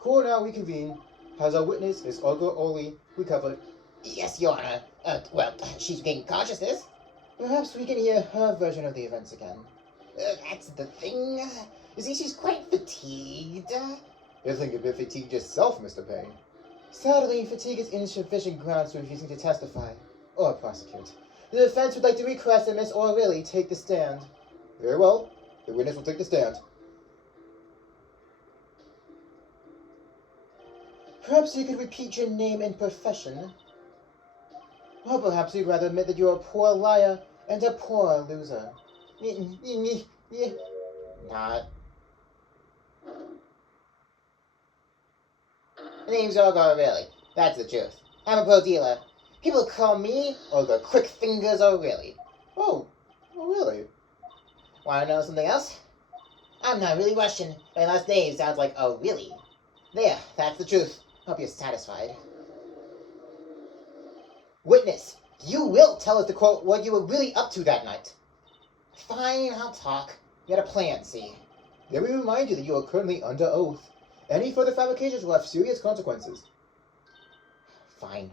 Cool, now we convene. Has our witness, Miss Olga Oli, recovered? Yes, Your Honor. Well, she's gained consciousness. Perhaps we can hear her version of the events again. That's the thing. You see, she's quite fatigued. You think a bit fatigued yourself, Mr. Payne. Sadly, fatigue is insufficient grounds for refusing to testify or prosecute. The defense would like to request that Miss O'Reilly take the stand. Very well. The witness will take the stand. Perhaps you could repeat your name and profession. Or perhaps you'd rather admit that you're a poor liar and a poor loser. Not. My name's Olga O'Reilly. That's the truth. I'm a pro dealer. People call me Olga Quick Fingers O'Reilly. Oh, really? Want to know something else? I'm not really Russian. My last name sounds like O'Reilly. There, that's the truth. Hope you're satisfied. Witness, you will tell us the quote what you were really up to that night. Fine, I'll talk. You had a plan, see? Let me remind you that you are currently under oath. Any further fabrications will have serious consequences. Fine.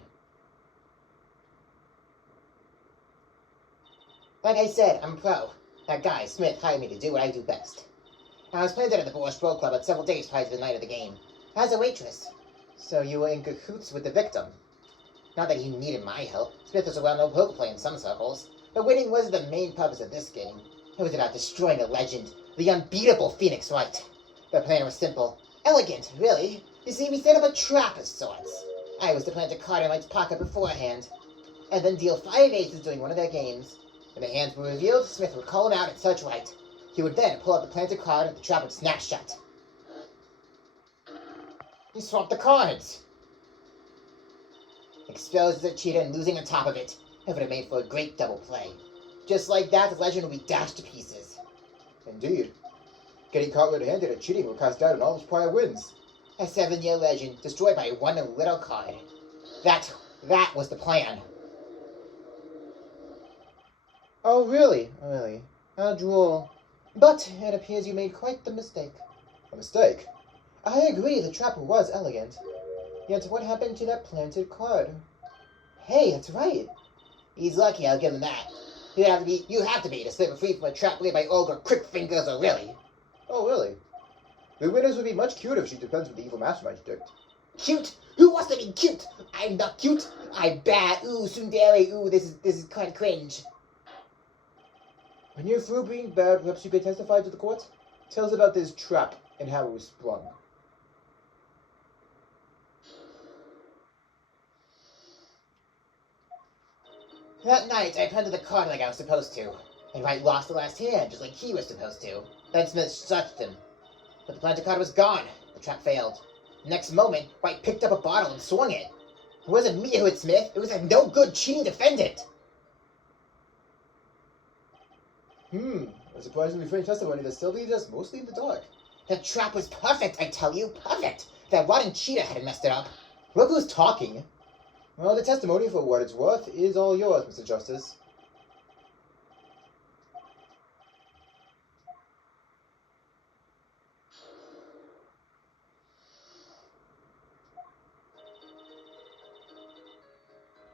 Like I said, I'm a pro. That guy, Smith, hired me to do what I do best. I was planted at the Borscht Pro Club at several days prior to the night of the game, as a waitress. So you were in cahoots with the victim? Not that he needed my help. Smith was a well-known poker player in some circles, but winning wasn't the main purpose of this game. It was about destroying a legend, the unbeatable Phoenix Wright. The plan was simple. Elegant, really. You see, we set up a trap of sorts. I was to plant a card in Wright's pocket beforehand, and then deal 5 aces during one of their games. When the hands were revealed, Smith would call him out and search Wright. He would then pull out the planted card and the trap would snap shut. He swapped the cards. Exposed as a cheater and losing on top of it. It would have made for a great double play. Just like that, the legend would be dashed to pieces. Indeed. Getting caught red-handed and cheating will cast doubt on all his prior wins. A 7-year legend, destroyed by one little card. That was the plan. Oh, really? Really? How droll. But it appears you made quite the mistake. A mistake? I agree, the trap was elegant. Yet what happened to that planted card? Hey, that's right. He's lucky, I'll give him that. You have to be to slip free from a trap laid by Olga Quick Fingers O'Reilly. Oh, really? The winners would be much cuter if she depends with the evil mastermind she picked. Cute? Who wants to be cute? I'm not cute. I'm bad. Ooh, tsundere. Ooh, this is kind of cringe. When you're through being bad, perhaps you could testify to the court? Tell us about this trap and how it was sprung. That night, I planted the card like I was supposed to. And Wright lost the last hand, just like he was supposed to. Then Smith touched him. But the planted card was gone. The trap failed. The next moment, White picked up a bottle and swung it. It wasn't me who hit Smith. It was a no-good cheating defendant. A surprisingly frank testimony that still leaves us mostly in the dark. The trap was perfect, I tell you. Perfect. That rotten cheater had messed it up. Look who's talking. Well, the testimony, for what it's worth, is all yours, Mr. Justice.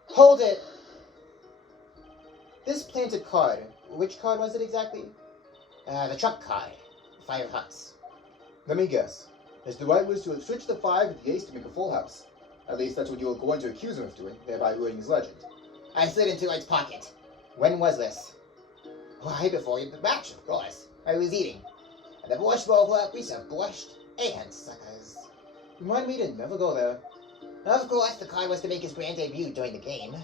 Hold it! This planted card, which card was it exactly? The trump card. 5 of hearts. Let me guess. Mr. White was to switch the 5 with the ace to make a full house. At least that's what you were going to accuse him of doing, thereby ruining his legend. I slid into White's pocket. When was this? Why, before the match, of course. I was eating. At the Borscht Bowl Club, we serve borscht and suckers. Remind me to never go there. Of course, the card was to make his grand debut during the game.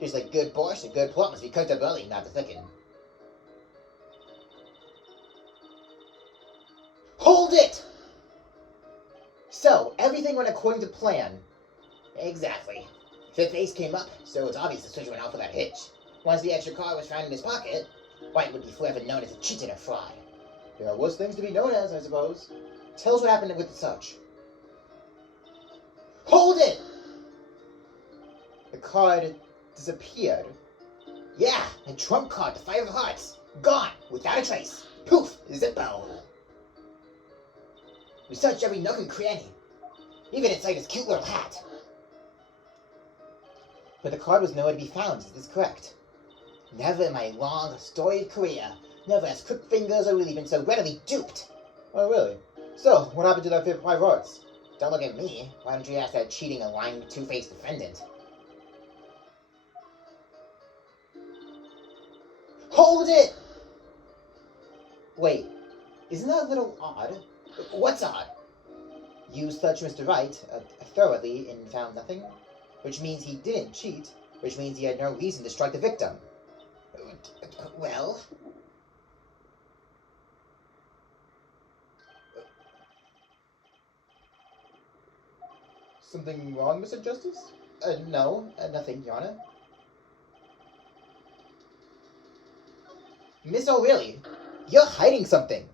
Just like good borscht, a good plot must be cooked up early, not to thicken. Hold it! So, everything went according to plan. Exactly. 5th ace came up, so it's obvious the switch went off without hitch. Once the extra card was found in his pocket, White would be forever known as a cheat and a fraud. There was things to be known as, I suppose. Tell us what happened with the search. Hold it! The card disappeared. Yeah, a trump card, the 5 of hearts. Gone, without a trace. Poof, Zippo. We searched every nook and cranny. even inside his cute little hat. But the card was nowhere to be found, is this correct? Never in my long, storied career, never has Crook Fingers or really been so readily duped. Oh, really? So, what happened to that 5 hearts? Don't look at me. Why don't you ask that cheating and lying two-faced defendant? Hold it! Wait, isn't that a little odd? What's odd? You searched Mr. Wright thoroughly and found nothing, which means he didn't cheat, which means he had no reason to strike the victim. Well... Something wrong, Mr. Justice? No, nothing, Your Honor. Miss O'Reilly, You're hiding something!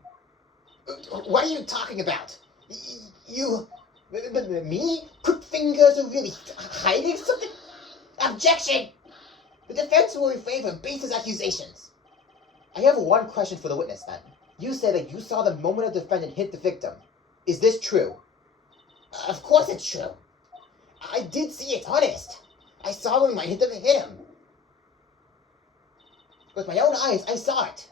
what are you talking about? You... Me? Crook Fingers are really hiding something? Objection! The defense will refrain from baseless accusations. I have one question for the witness, then. You said that you saw the moment the defendant hit the victim. Is this true? Of course it's true. I did see it, honest. I saw when I hit him. With my own eyes, I saw it.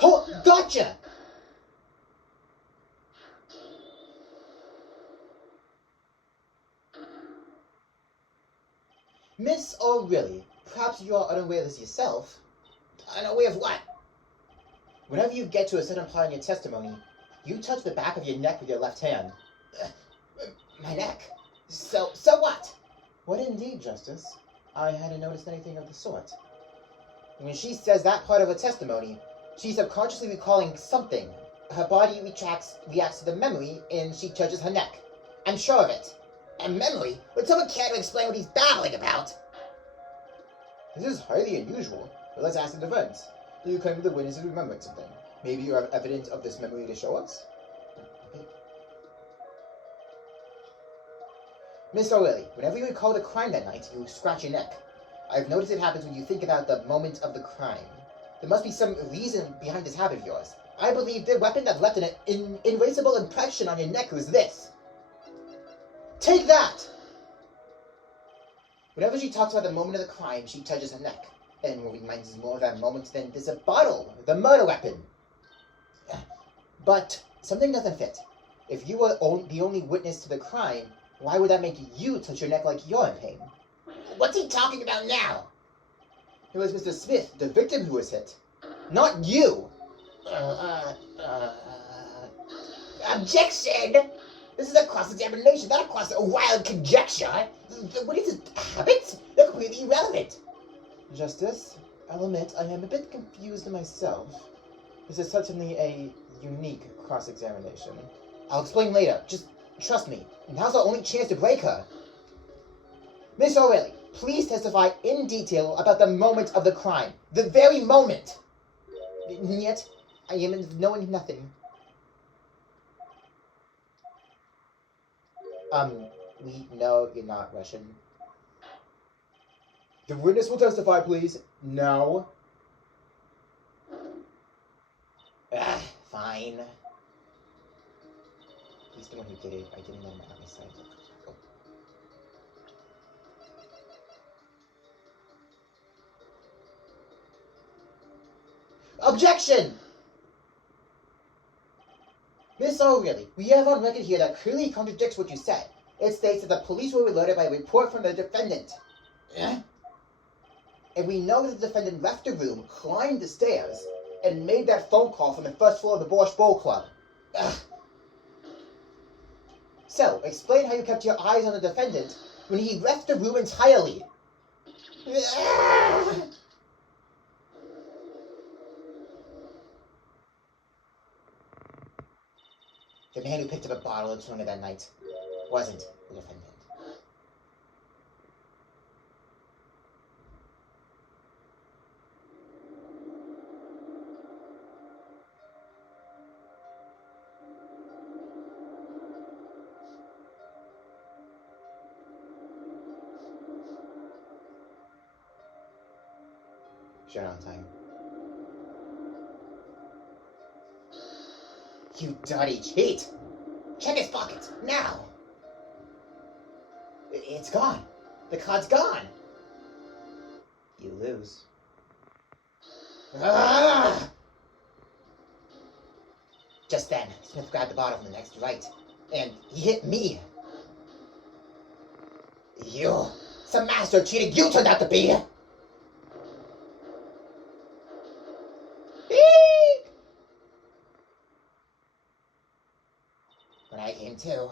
Oh, gotcha! Miss O'Reilly, perhaps you are unaware of this yourself. Unaware of what? Whenever you get to a certain part in your testimony, you touch the back of your neck with your left hand. My neck? So what? What indeed, Justice? I hadn't noticed anything of the sort. When she says that part of her testimony, she's subconsciously recalling something. Her body reacts to the memory, and she touches her neck. I'm sure of it. A memory? Would someone care to explain what he's babbling about? This is highly unusual, but let's ask the defense. Do you claim that the witness is remembering something? Maybe you have evidence of this memory to show us? Okay. Miss O'Reilly, whenever you recall the crime that night, you scratch your neck. I've noticed it happens when you think about the moment of the crime. There must be some reason behind this habit of yours. I believe the weapon that left an erasable impression on your neck was this. Take that! Whenever she talks about the moment of the crime, she touches her neck. And what reminds us more of that moment than there's a bottle, the murder weapon. But something doesn't fit. If you were the only witness to the crime, why would that make you touch your neck like you're in pain? What's he talking about now? It was Mr. Smith, the victim, who was hit. Not you! Objection! This is a cross-examination, not a wild conjecture. What is it? Habits? They're completely irrelevant. Justice, I'll admit I am a bit confused myself. This is certainly a unique cross-examination. I'll explain later. Just trust me. Now's our only chance to break her. Miss O'Reilly, please testify in detail about the moment of the crime. The very moment. Yet, I am knowing nothing. We know you're not Russian. The witness will testify, please. No. Fine. He's the one who did it. I didn't let him out of my sight. Oh. Objection! Miss O'Reilly, we have on record here that clearly contradicts what you said. It states that the police were alerted by a report from the defendant. And we know that the defendant left the room, climbed the stairs, and made that phone call from the first floor of the Borscht Bowl Club. So, explain how you kept your eyes on the defendant when he left the room entirely. man who picked up a bottle and swung it that night wasn't the defendant. Shut on time. You dirty cheat! Check his pockets, now! It's gone. The card's gone. You lose. Ah! Just then, Smith grabbed the bottle from the next right, and he hit me. You, some master cheating you turned out to be! Eek! When I came to,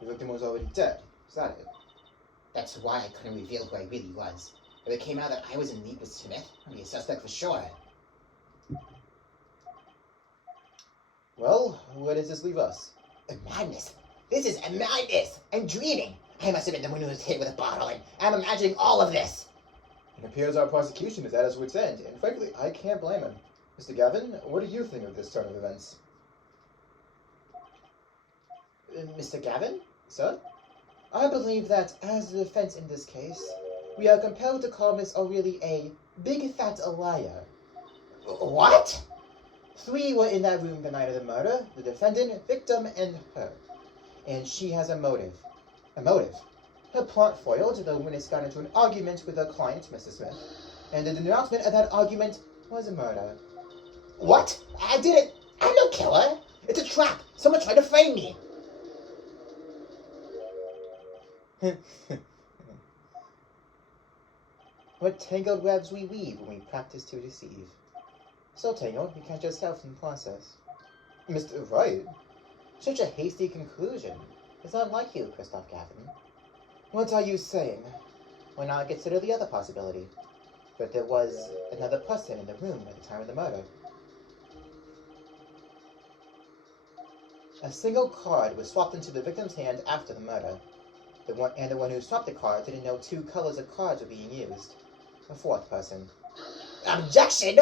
The victim was already dead. Is that it? that's why I couldn't reveal who I really was. If it came out that I was in league with Smith, I'd be a suspect for sure. Well, where does this leave us? Madness. This is a madness. I'm dreaming. I must have been the one who was hit with a bottle, and I'm imagining all of this. It appears our prosecution is at its wit's end, and frankly, I can't blame him. Mr. Gavin, what do you think of this turn of events? Mr. Gavin? Sir? I believe that, as the defense in this case, we are compelled to call Miss O'Reilly a big fat liar. What? 3 were in that room the night of the murder: the defendant, victim, and her. And she has a motive. A motive. Her plot foiled, the witness got into an argument with her client, Mr. Smith, and the denouncement of that argument was a murder. What? I didn't. I'm no killer. It's a trap. Someone tried to frame me. What tangled webs we weave when we practice to deceive. So tangled, we catch ourselves in the process. Mr. Right. Such a hasty conclusion. It's not like you, Christoph Gavin. What are you saying? Why not consider the other possibility? That there was another person in the room at the time of the murder. A single card was swapped into the victim's hand after the murder. The one who swapped the card didn't know 2 colors of cards were being used. A 4th person. Objection!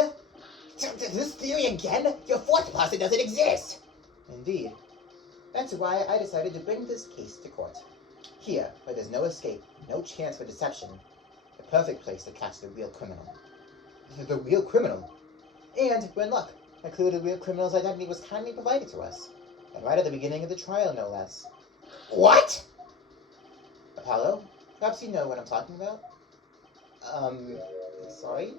This theory again? Your 4th person doesn't exist! Indeed. That's why I decided to bring this case to court. Here, where there's no escape, no chance for deception. The perfect place to catch the real criminal. The real criminal? And, we're in luck. A clue to the real criminal's identity was kindly provided to us. And right at the beginning of the trial, no less. What? Apollo, perhaps you know what I'm talking about? Sorry?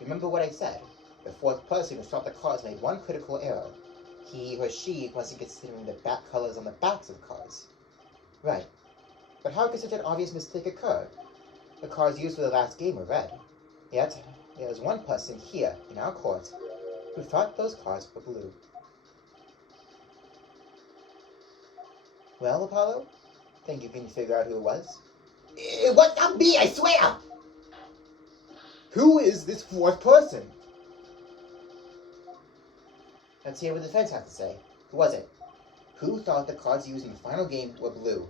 Remember what I said. The 4th person who swapped the cards made one critical error. He or she wasn't considering the back colors on the backs of the cards. Right. But how could such an obvious mistake occur? The cards used for the last game were red. Yet, there was one person here, in our court, who thought those cards were blue. Well, Apollo? Think you can figure out who it was? It was not me, I swear! Who is this 4th person? Let's hear what the defense has to say. Who was it? Who thought the cards used in the final game were blue?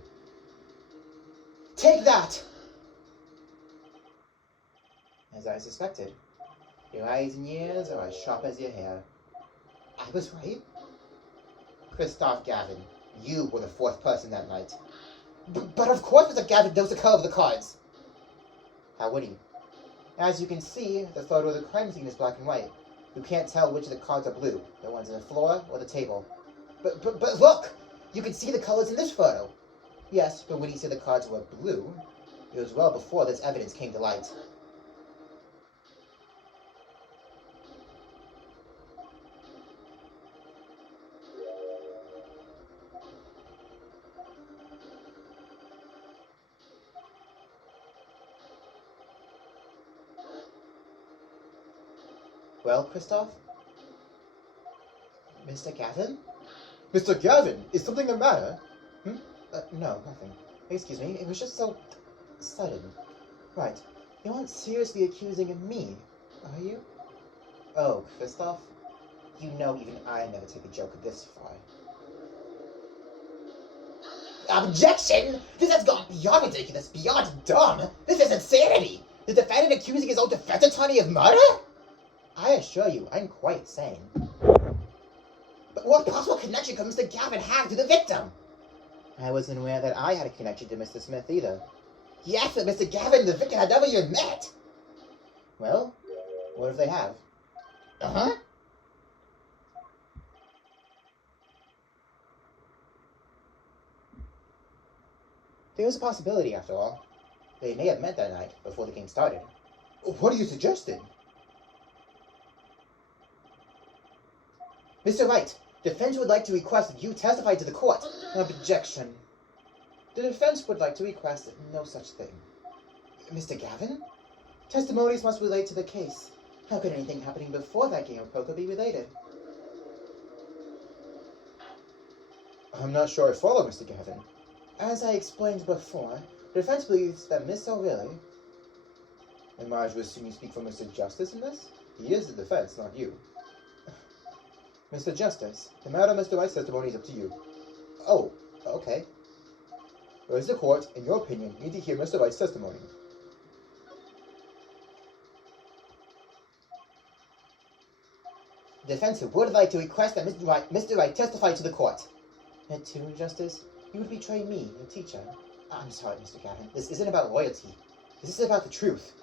Take that! As I suspected. Your eyes and ears are as sharp as your hair. I was right. Christoph Gavin, you were the 4th person that night. But of course Mr. Gavin knows the color of the cards. How would he? As you can see, the photo of the crime scene is black and white. You can't tell which of the cards are blue, the ones on the floor or the table. But look! You can see the colors in this photo. Yes, but when he said the cards were blue, it was well before this evidence came to light. Well, Christoph? Mr. Gavin? Mr. Gavin, is something the matter? No, nothing. Excuse me, it was just so sudden. Right. You aren't seriously accusing me, are you? Oh, Christoph? You know even I never take a joke this far. Objection! This has gone beyond ridiculous, beyond dumb. This is insanity. The defendant accusing his own defense attorney of murder? I assure you, I'm quite sane. But what possible connection could Mr. Gavin have to the victim? I wasn't aware that I had a connection to Mr. Smith either. Yes, but Mr. Gavin and the victim had never even met. Well, what if they have? Uh-huh. There was a possibility, after all. They may have met that night, before the game started. What are you suggesting? Mr. Wright, defense would like to request that you testify to the court. Objection. The defense would like to request no such thing. Mr. Gavin? Testimonies must relate to the case. How could anything happening before that game of poker be related? I'm not sure I follow, Mr. Gavin. As I explained before, the defense believes that Miss O'Reilly... Am I to assume you speak for Mr. Justice in this? He is the defense, not you. Mr. Justice, the matter of Mr. Wright's testimony is up to you. Oh, okay. Does the court, in your opinion, need to hear Mr. Wright's testimony? The defense would like to request that Mr. Wright testify to the court. And too, Justice, you would betray me, your teacher. I'm sorry, Mr. Gavin. This isn't about loyalty. This is about the truth.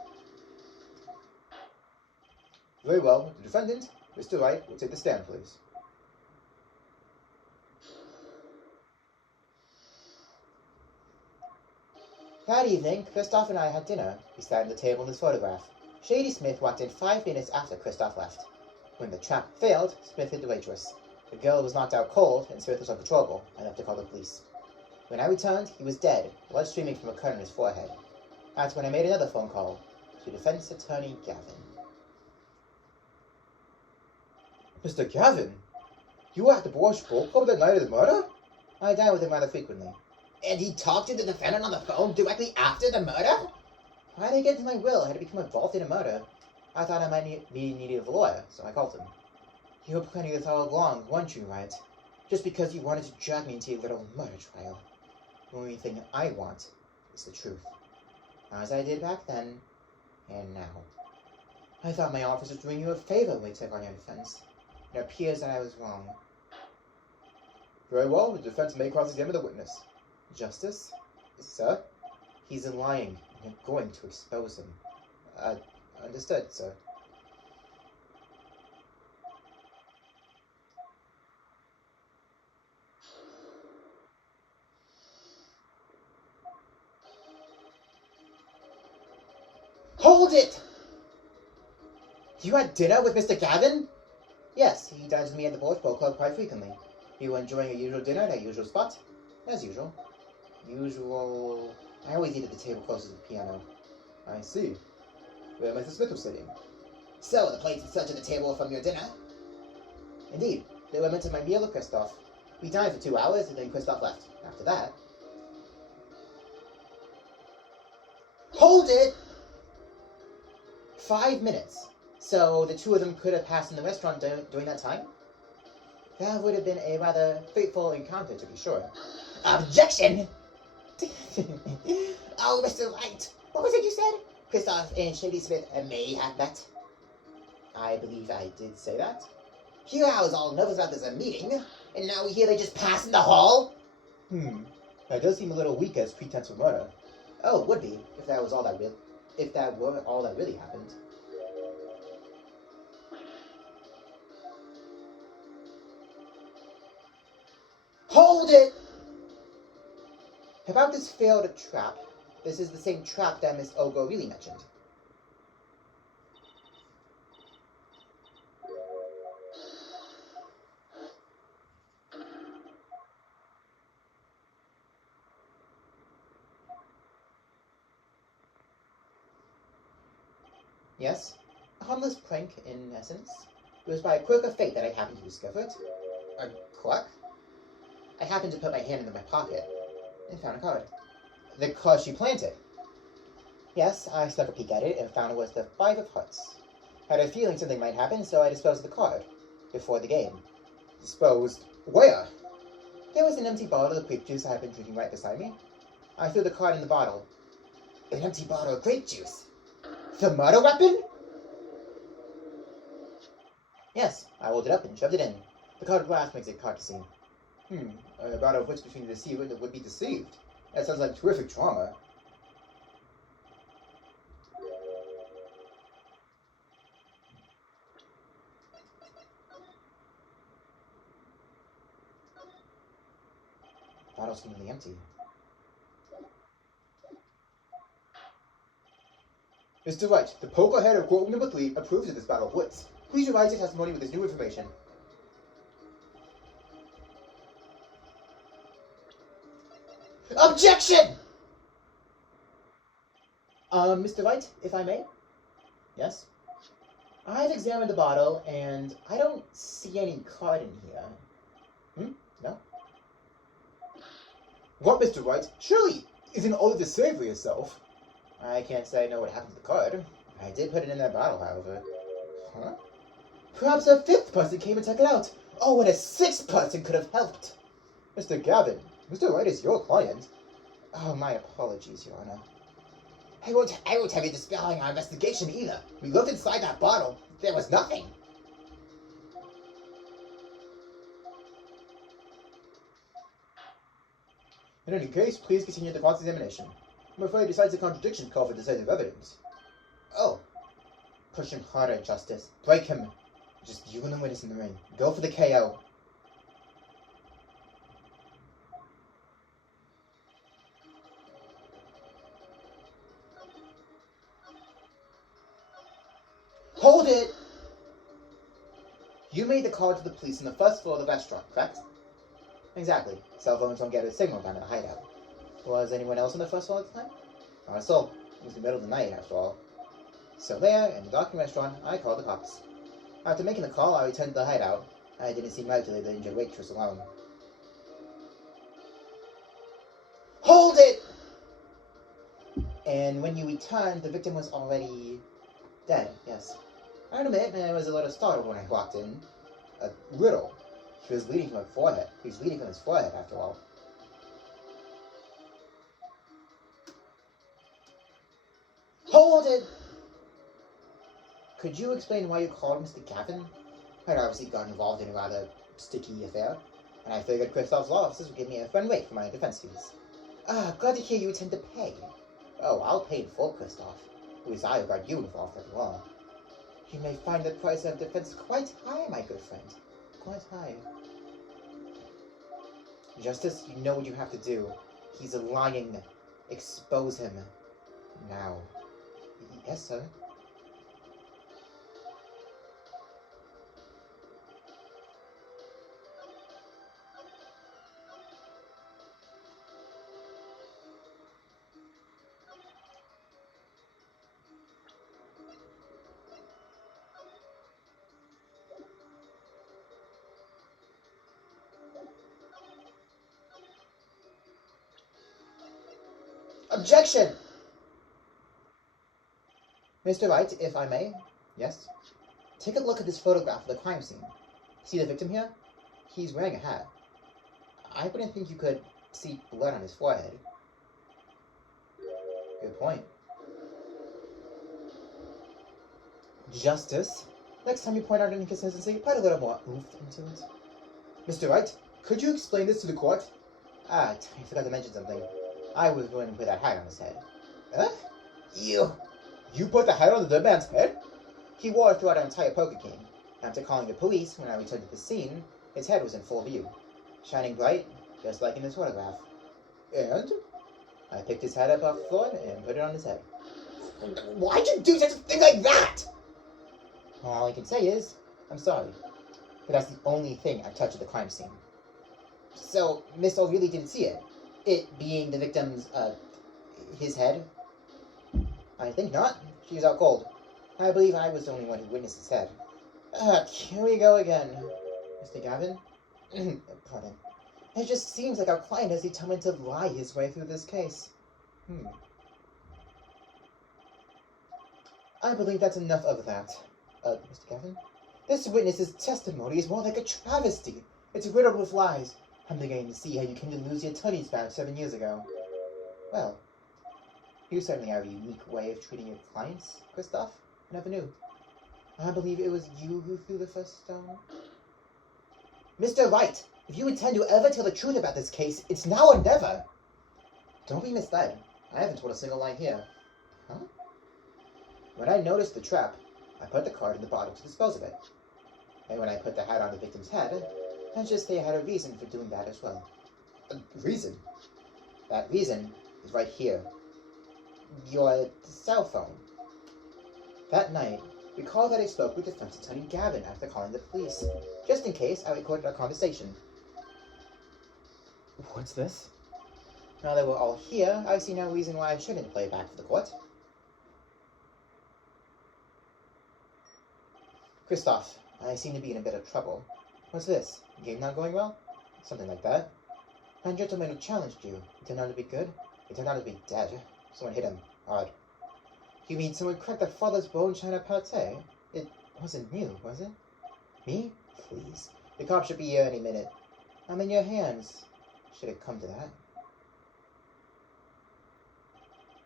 Very well. The defendant, Mr. Wright, will take the stand, please. That evening, Christoph and I had dinner. We sat at the table in this photograph. Shady Smith walked in 5 minutes after Christoph left. When the trap failed, Smith hit the waitress. The girl was knocked out cold, and Smith was uncontrollable. I left to call the police. When I returned, he was dead, blood streaming from a cut on his forehead. That's when I made another phone call to defense attorney Gavin. Mr. Gavin? You were at the Borscht Bowl Club that night of the murder? I dine with him rather frequently. And he talked to the defendant on the phone directly after the murder? Why did I get into my will? I had to become involved in a murder. I thought I might be needed of a lawyer, so I called him. You were planning this all along, weren't you, Wright? Just because you wanted to drag me into a little murder trial. The only thing I want is the truth. As I did back then, and now. I thought my office was doing you a favor when we took on your defense. It appears that I was wrong. Very well, the defense may cross-examine the witness. Justice? Sir? He's lying, and you're going to expose him. Understood, sir. Hold it! You had dinner with Mr. Gavin? Yes, he dines with me at the Borscht Bowl Club quite frequently. You were enjoying your usual dinner at our usual spot? As usual. I always eat at the table closest to the piano. I see. Where Mr. Smith was sitting. So, the plates were sent to the table from your dinner? Indeed. They were meant to my meal with Christoph. We dined for 2 hours, and then Christoph left. After that... Hold it! 5 minutes. So the two of them could have passed in the restaurant during that time? That would have been a rather fateful encounter, to be sure. Objection! Oh, Mr. Wright, what was it you said? Christoph and Shady Smith may have met. I believe I did say that. Here I was all nervous about this meeting, and now we hear they just passed in the hall? That does seem a little weak as pretense for murder. Oh, it would be, if that were all that really happened. Hold it! About this failed trap, this is the same trap that Miss Ogo really mentioned. Yes, a harmless prank in essence. It was by a quirk of fate that I happened to discover it. A quack? I happened to put my hand into my pocket and found a card. The card she planted. Yes, I snuck a peek at it and found it was the 5 of Hearts. I had a feeling something might happen, so I disposed of the card before the game. Disposed? Where? There was an empty bottle of grape juice I had been drinking right beside me. I threw the card in the bottle. An empty bottle of grape juice. The murder weapon? Yes, I rolled it up and shoved it in. The card glass makes it hard to see. A bottle of which between the deceiver that would be deceived. That sounds like terrific trauma. Bottle's completely empty. Mr. Wright, the poker head of courtroom number 3 approves of this bottle of woods. Please revise your testimony with this new information. Objection! Mr. Wright, if I may? Yes? I've examined the bottle, and I don't see any card in here. No? What, Mr. Wright? Surely, isn't all of this saved for yourself? I can't say I know what happened to the card. I did put it in that bottle, however. Huh? Perhaps a 5th person came and took it out. Oh, and a 6th person could have helped. Mr. Gavin, Mr. Wright is your client. Oh, my apologies, Your Honor. I won't have you dispelling our investigation either. We looked inside that bottle. There was nothing. In any case, please continue the cross-examination. I'm afraid besides the contradiction call for decisive evidence. Oh. Push him harder, Justice. Break him. Just you and the witness in the ring. Go for the KO. Hold it! You made the call to the police on the first floor of the restaurant, correct? Exactly. Cell phones don't get a signal down at the hideout. Was anyone else on the first floor at the time? Not a soul. It was the middle of the night, after all. So there, in the darkened restaurant, I called the cops. After making the call, I returned to the hideout. I didn't seem right to leave the injured waitress alone. Hold it! And when you returned, the victim was already dead, yes. I admit I was a little startled when I walked in. A little. He was bleeding from her forehead. He was bleeding from his forehead, after all. Hold it! Could you explain why you called Mr. Gavin? I'd obviously got involved in a rather sticky affair, and I figured Kristoff's law offices would give me a fun rate for my defense fees. Glad to hear you intend to pay. Oh, I'll pay in full, Kristoff. At least I regard you involved after all. You may find the price of defense quite high, my good friend. Quite high. Justice, you know what you have to do. He's lying. Expose him. Now. Yes, sir. Objection! Mr. Wright, if I may. Yes? Take a look at this photograph of the crime scene. See the victim here? He's wearing a hat. I wouldn't think you could see blood on his forehead. Good point. Justice, next time you point out an inconsistency, put a little more oomph into it. Mr. Wright, could you explain this to the court? I forgot to mention something. I was going to put that hat on his head. Huh? You put the hat on the dead man's head? He wore it throughout our entire poker game. After calling the police, when I returned to the scene, his head was in full view, shining bright, just like in his photograph. And? I picked his hat up off the floor and put it on his head. Why'd you do such a thing like that? All I can say is, I'm sorry. But that's the only thing I touched at the crime scene. So, Miss O really didn't see it? It being the victim's, his head? I think not. She was out cold. I believe I was the only one who witnessed his head. Here we go again. Mr. Gavin? Pardon. It just seems like our client has determined to lie his way through this case. I believe that's enough of that. Mr. Gavin? This witness's testimony is more like a travesty. It's riddled with lies. I'm beginning to see how you came to lose your Tony's back 7 years ago. Well, you certainly have a unique way of treating your clients, Christoph. I never knew. I believe it was you who threw the first stone. Mr. Wright, if you intend to ever tell the truth about this case, it's now or never. Don't be misled. I haven't told a single lie here. Huh? When I noticed the trap, I put the card in the bottle to dispose of it. And when I put the hat on the victim's head, I just say I had a reason for doing that as well. A reason? That reason is right here. Your cell phone. That night, recall that I spoke with Defense Attorney Gavin after calling the police. Just in case, I recorded our conversation. What's this? Now that we're all here, I see no reason why I shouldn't play it back for the court. Christoph, I seem to be in a bit of trouble. What's this? Game not going well? Something like that. That gentleman who challenged you, he turned out to be good. He turned out to be dead. Someone hit him hard. You mean someone cracked that father's bone china pate? It wasn't you, was it? Me? Please. The cops should be here any minute. I'm in your hands. Should it come to that?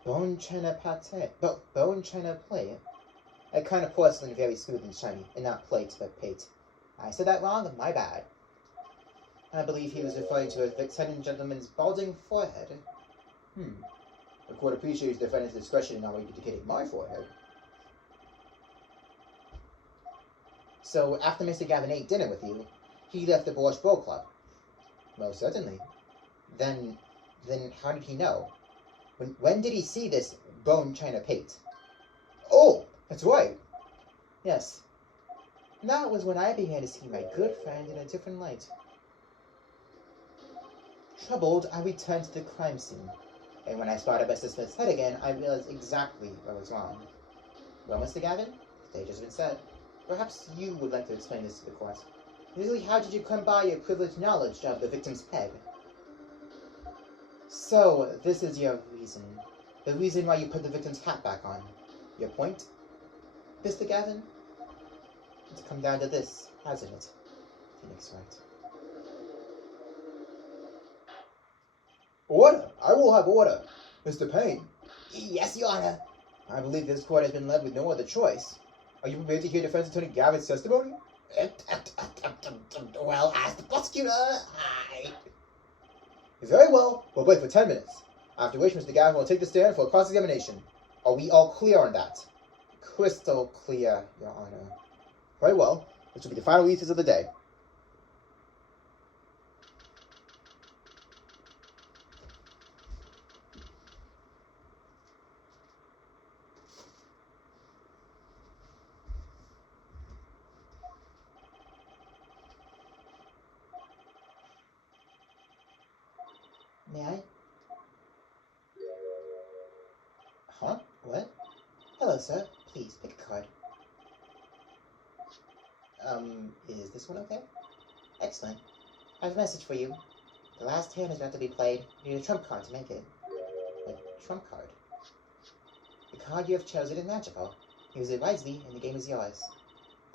Bone china pate. Bone china plate? A kind of porcelain very smooth and shiny, and not plate, but pate. I said that wrong? My bad. I believe he was referring to a lieutenant gentleman's balding forehead. The court appreciates the defendant's discretion in not indicating my forehead. So, after Mr. Gavin ate dinner with you, he left the Borscht Bowl Club? Most certainly. Then how did he know? When did he see this bone china pate? Oh, that's right. Yes. That was when I began to see my good friend in a different light. Troubled, I returned to the crime scene, and when I spotted Mr. Smith's head again, I realized exactly what was wrong. Well, Mr. Gavin, the stage has been set. Perhaps you would like to explain this to the court. Really, how did you come by your privileged knowledge of the victim's head? So, this is your reason. The reason why you put the victim's hat back on. Your point? Mr. Gavin? It's come down to this, hasn't it? Phoenix Wright. Order! I will have order. Mr. Payne. Yes, Your Honor. I believe this court has been led with no other choice. Are you prepared to hear Defense Attorney Gavin's testimony? Well, as the prosecutor, I... Very well. We'll wait for 10 minutes. After which Mr. Gavin will take the stand for cross-examination. Are we all clear on that? Crystal clear, Your Honor. Very well. This will be the final recess of the day. May I? Huh? What? Hello, sir. Please, pick a card. Is this one okay? Excellent. I have a message for you. The last hand is about to be played. You need a trump card to make it. A trump card. The card you have chosen is magical. Use it wisely, and the game is yours.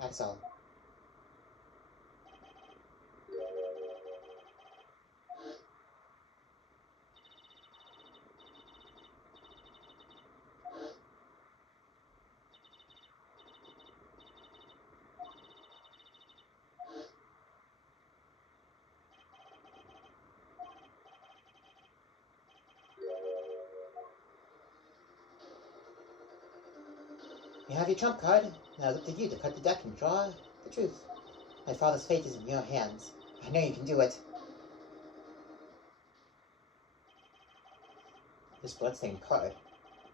That's all. You have your trump card. Now it's up to you to cut the deck and draw the truth. My father's fate is in your hands. I know you can do it. This bloodstained card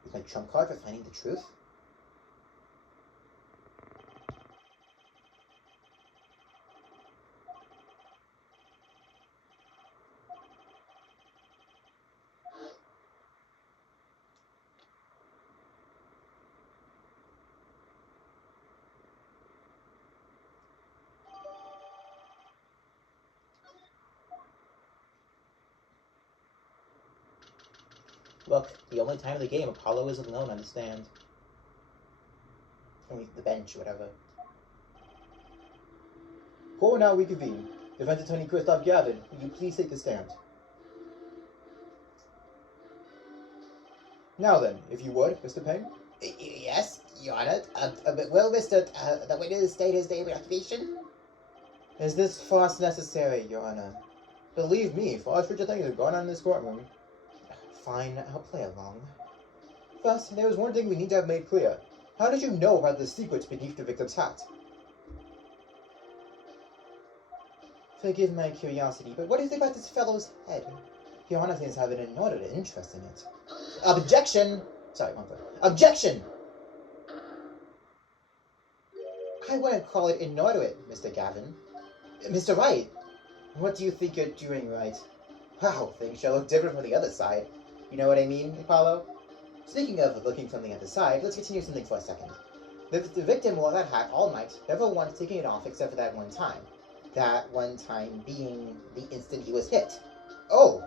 is my trump card for finding the truth? Look, the only time of the game, Apollo is alone on the stand. I mean, the bench, whatever. Court now reconvene. Defense Attorney Christoph Gavin, will you please take the stand? Now then, if you would, Mr. Peng. Yes, Your Honor. Will the witness state his name and occupation? Is this farce necessary, Your Honor? Believe me, far stranger things have gone on in this courtroom. Fine, I'll play along. First, there is one thing we need to have made clear. How did you know about the secrets beneath the victim's hat? Forgive my curiosity, but what is it about this fellow's head? Your Honor seems to have an inordinate interest in it. Objection! Sorry, one thing. Objection! I wouldn't call it inordinate, Mr. Gavin. Mr. Wright, what do you think you're doing, Wright? Wow, things shall look different from the other side. You know what I mean, Apollo? Speaking of looking from the other side, let's continue something for a second. The victim wore that hat all night, never once taking it off except for that one time. That one time being the instant he was hit. Oh!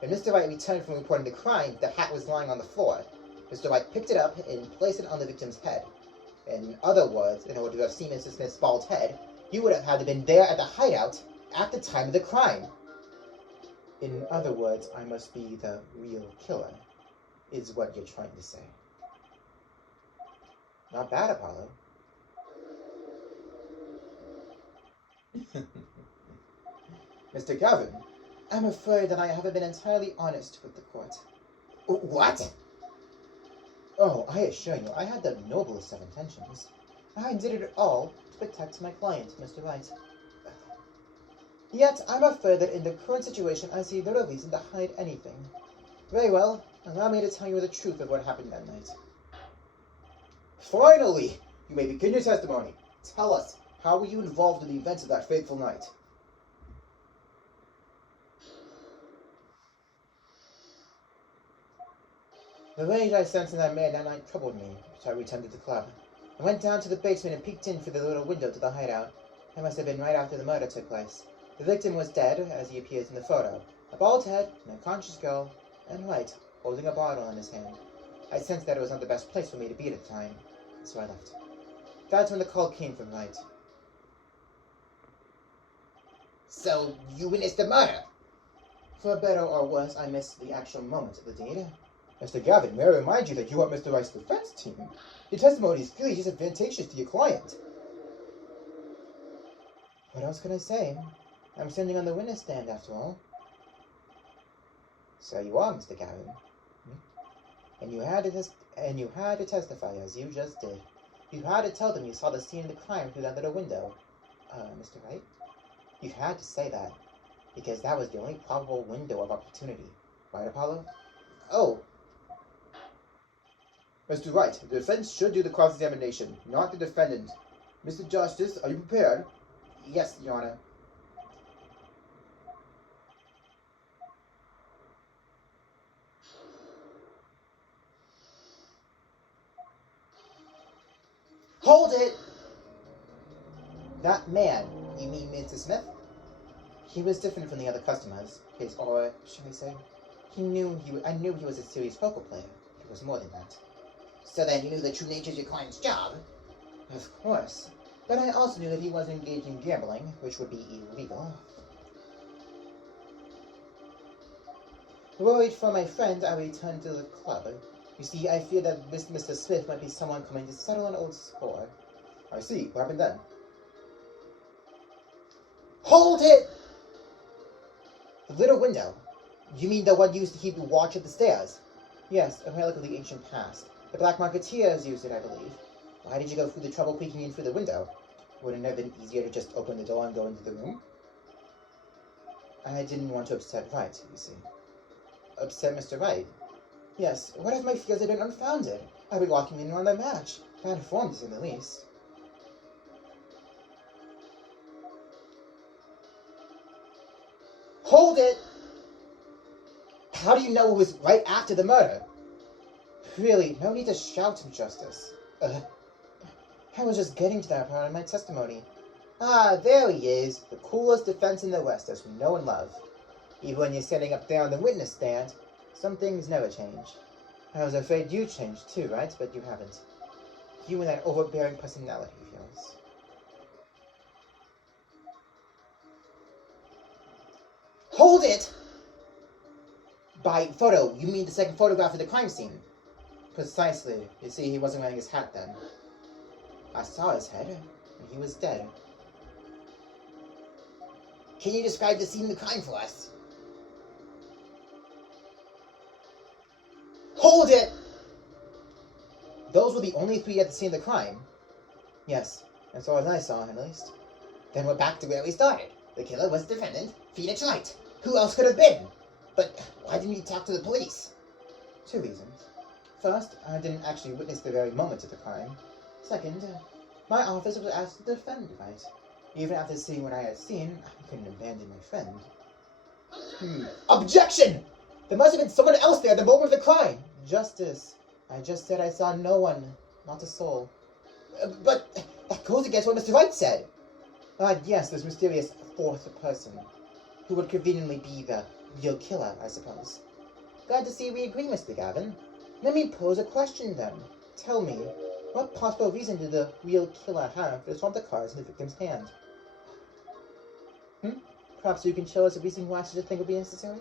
When Mr. Wright returned from reporting the crime, the hat was lying on the floor. Mr. Wright picked it up and placed it on the victim's head. In other words, in order to have seen Mr. Smith's bald head, you would have had to been there at the hideout at the time of the crime. In other words, I must be the real killer, is what you're trying to say. Not bad, Apollo. Mr. Gavin, I'm afraid that I haven't been entirely honest with the court. What? Oh, I assure you, I had the noblest of intentions. I did it all to protect my client, Mr. Wright. Yet, I'm afraid that in the current situation, I see little reason to hide anything. Very well, allow me to tell you the truth of what happened that night. Finally! You may begin your testimony. Tell us, how were you involved in the events of that fateful night? The rage I sensed in that man that night troubled me, so I returned to the club. I went down to the basement and peeked in through the little window to the hideout. It must have been right after the murder took place. The victim was dead, as he appears in the photo. A bald head, an unconscious girl, and Wright, holding a bottle in his hand. I sensed that it was not the best place for me to be at the time, so I left. That's when the call came from Wright. So, you witnessed the murder? For better or worse, I missed the actual moment of the deed. Mr. Gavin, may I remind you that you are Mr. Wright's defense team? Your testimony is clearly disadvantageous to your client. What else could I say? I'm standing on the witness stand, after all. So you are, Mr. Gavin. And you had to testify, as you just did. You had to tell them you saw the scene of the crime through that little window. Mr. Wright? You had to say that, because that was the only probable window of opportunity. Right, Apollo? Oh. Mr. Wright, the defense should do the cross-examination, not the defendant. Mr. Justice, are you prepared? Yes, Your Honor. Hold it! That man, you mean Mr. Smith? He was different from the other customers. Or should I say, I knew he was a serious poker player. It was more than that. So then you knew the true nature of your client's job? Of course. But I also knew that he was engaged in gambling, which would be illegal. Worried for my friend, I returned to the club. You see, I feared that Mr. Smith might be someone coming to settle an old score. I see. What happened then? Hold it! The little window. You mean the one used to keep watch at the stairs? Yes, a relic of the ancient past. The Black Marketeers used it, I believe. Why did you go through the trouble peeking in through the window? Wouldn't it have been easier to just open the door and go into the room? I didn't want to upset Wright, you see. Upset Mr. Wright? Yes, what if my fears had been unfounded? I'd be walking in on the match. Bad form, to say the least. Hold it! How do you know it was right after the murder? Really, no need to shout, Justice. I was just getting to that part in my testimony. Ah, there he is, the coolest defense in the West, as we know and love. Even when you're standing up there on the witness stand, some things never change. I was afraid you'd change too, right? But you haven't. You and that overbearing personality of yours. Hold it! By photo, you mean the second photograph of the crime scene? Precisely. You see, he wasn't wearing his hat then. I saw his head, and he was dead. Can you describe the scene of the crime for us? Hold it! Those were the only three at the scene of the crime? Yes, as far as I saw, at least. Then we're back to where we started. The killer was the defendant, Phoenix Wright. Who else could have been? But why didn't you talk to the police? 2 reasons. First, I didn't actually witness the very moment of the crime. Second, my officer was asked to defend Wright. Even after seeing what I had seen, I couldn't abandon my friend. Objection! There must have been someone else there at the moment of the crime. Justice. I just said I saw no one, not a soul. But that goes against what Mr. Wright said. Yes, this mysterious fourth person, who would conveniently be the real killer, I suppose. Glad to see we agree, Mr. Gavin. Let me pose a question then. Tell me, what possible reason did the real killer have to swap the cards in the victim's hand? Perhaps you can show us a reason why such a thing would be necessary?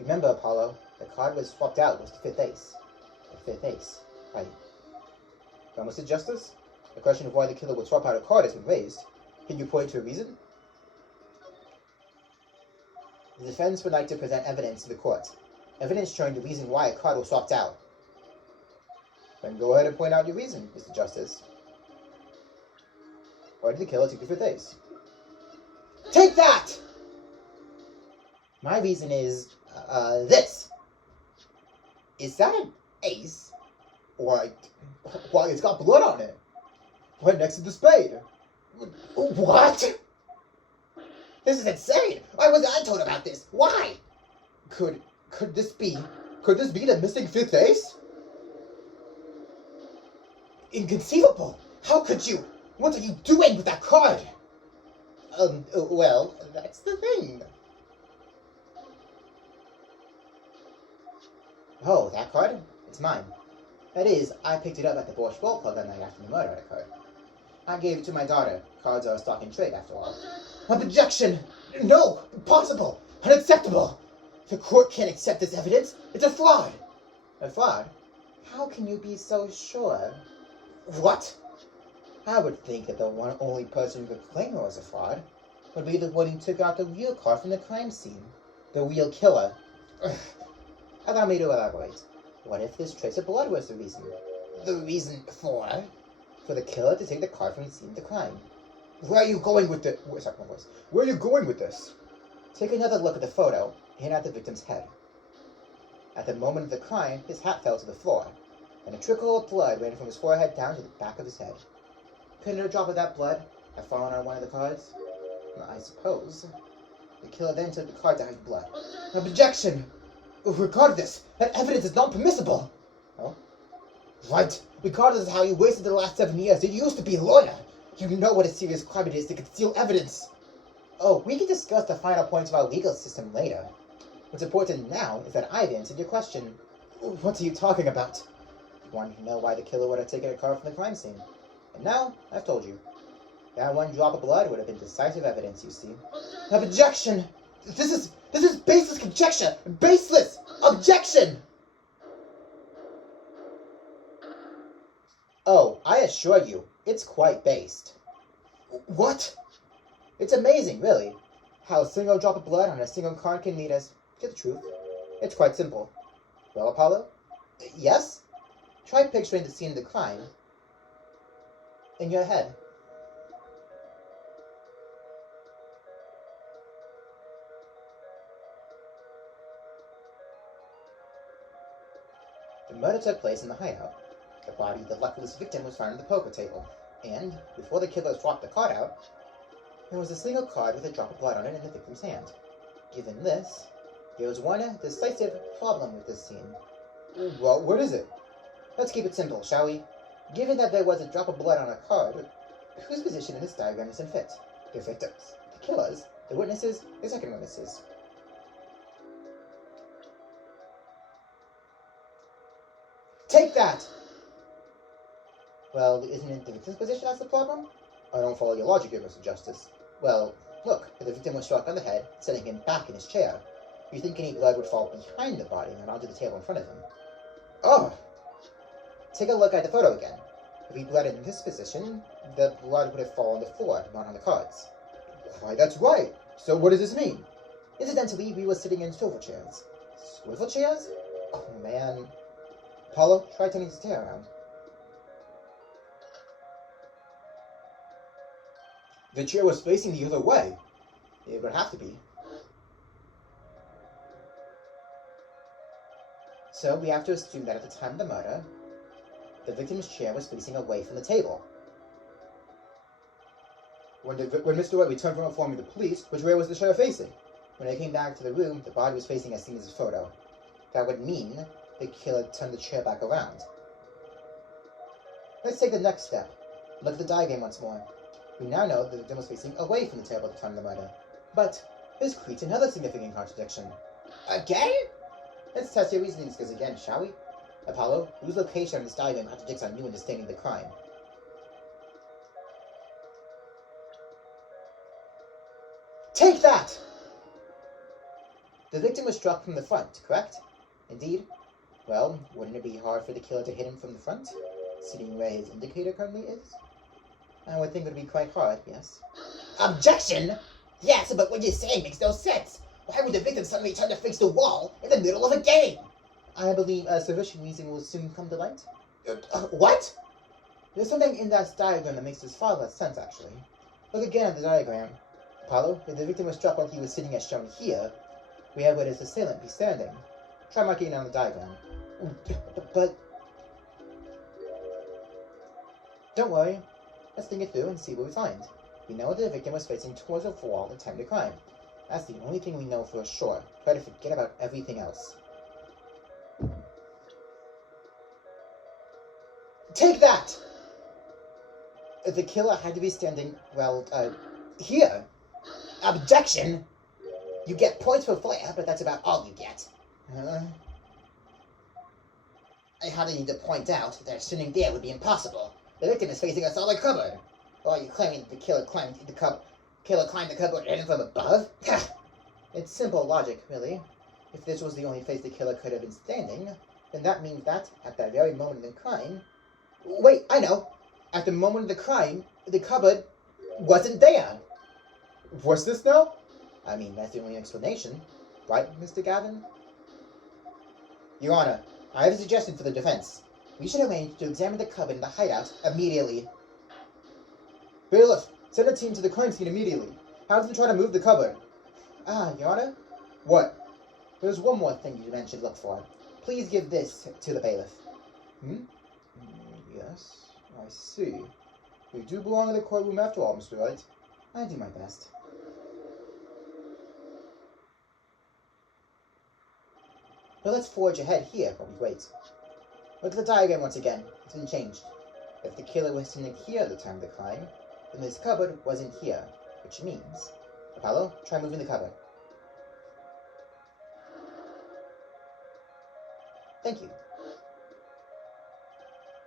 Remember, Apollo, the card was swapped out was the fifth ace. The fifth ace. Right. Now, Mr. Justice, the question of why the killer would swap out a card has been raised. Can you point to a reason? The defense would like to present evidence to the court. Evidence showing the reason why a card was swapped out. Then go ahead and point out your reason, Mr. Justice. Why did the killer take the fifth ace? Take that! My reason is, This. Is that an ace? why, it's got blood on it. Right next to the spade. What? This is insane! Why wasn't I told about this? Why? Could this be the missing fifth ace? Inconceivable! How could you? What are you doing with that card? Well, that's the thing. Oh, that card? It's mine. That is, I picked it up at the Borscht Ball Club that night after the murder occurred. I gave it to my daughter. Cards are a stock in trade, after all. Objection! No! Impossible! Unacceptable! The court can't accept this evidence. It's a fraud! A fraud? How can you be so sure? What? I would think that the one only person who could claim it was a fraud would be the one who took out the real card from the crime scene. The real killer. Allow me to elaborate. What if this trace of blood was the reason? The reason for? For the killer to take the card from the scene of the crime. Where are you going with it? Sorry, my voice. Where are you going with this? Take another look at the photo and at the victim's head. At the moment of the crime, his hat fell to the floor, and a trickle of blood ran from his forehead down to the back of his head. Couldn't a drop of that blood have fallen on one of the cards? Well, I suppose. The killer then took the card to hide blood. Objection! Regardless, that evidence is not permissible. Oh? Right. Regardless of how you wasted the last 7 years, you used to be a lawyer. You know what a serious crime it is to conceal evidence. Oh, we can discuss the final points of our legal system later. What's important now is that I've answered your question. What are you talking about? You wanted to know why the killer would have taken a card from the crime scene. And now, I've told you. That one drop of blood would have been decisive evidence, you see. Objection! This is baseless conjecture! Baseless! Objection! Oh, I assure you, it's quite based. What? It's amazing, really, how a single drop of blood on a single card can lead us to the truth. It's quite simple. Well, Apollo? Yes? Try picturing the scene of the crime in your head. The murder took place in the hideout. The body of the luckless victim was found on the poker table, and, before the killer swapped the card out, there was a single card with a drop of blood on it in the victim's hand. Given this, there was one decisive problem with this scene. Well, what is it? Let's keep it simple, shall we? Given that there was a drop of blood on a card, whose position in this diagram is unfit? The victims, the killers, the witnesses, the second witnesses. Take that! Well, isn't it the victim's position that's the problem? I don't follow your logic here, Mr. Justice. Well, Look, the victim was struck on the head, sending him back in his chair. You think any blood would fall behind the body and onto the table in front of him. Oh! Take a look at the photo again. If he bled in this position, the blood would have fallen on the floor, not on the cards. Why, that's right. So what does this mean? Incidentally, we were sitting in swivel chairs. Swivel chairs? Oh, man. Apollo, try turning his chair around. The chair was facing the other way. It would have to be. So we have to assume that at the time of the murder, the victim's chair was facing away from the table. When Mr. White returned from informing the police, which way was the chair facing? When I came back to the room, the body was facing as seen in his photo. That would mean the killer turned the chair back around. Let's take the next step. Look at the diagram once more. We now know that the victim was facing away from the table at the time of the murder. But this creates another significant contradiction. Again? Let's test your reasoning skills again, shall we? Apollo, whose location on this diagram contradicts our new understanding of the crime? Take that! The victim was struck from the front, correct? Indeed. Well, wouldn't it be hard for the killer to hit him from the front, sitting where his indicator currently is? I would think it would be quite hard, yes. Objection? Yes, but what you're saying makes no sense. Why would the victim suddenly turn to face the wall in the middle of a game? I believe a sufficient reason will soon come to light. What? There's something in that diagram that makes this far less sense, actually. Look again at the diagram. Apollo, if the victim was struck while he was sitting as shown here, where would his assailant be standing? Try marking it on the diagram. But... Don't worry. Let's think it through and see what we find. We know that the victim was facing towards the wall at the time of the crime. That's the only thing we know for sure. Try to forget about everything else. Take that! The killer had to be standing, well, here. Objection? You get points for flair, but that's about all you get. I hardly need to point out that sitting there would be impossible. The victim is facing a solid cupboard. Or are you claiming that the killer climbed the cupboard and hit him from above? It's simple logic, really. If this was the only place the killer could have been standing, then that means that, at that very moment of the crime... Wait, I know! At the moment of the crime, the cupboard wasn't there! What's this now? I mean, that's the only explanation. Right, Mr. Gavin? Your Honor, I have a suggestion for the defense. We should arrange to examine the cupboard in the hideout immediately. Bailiff, send a team to the crime scene immediately. Have them try to move the cupboard. Your Honor? What? There's one more thing you mentioned look for. Please give this to the bailiff. Yes, I see. We do belong in the courtroom after all, Mr. Wright. I do my best. But let's forge ahead here while we wait. Look at the diagram once again. It's been changed. If the killer was standing here at the time of the crime, then this cupboard wasn't here, which means... Apollo, try moving the cupboard. Thank you.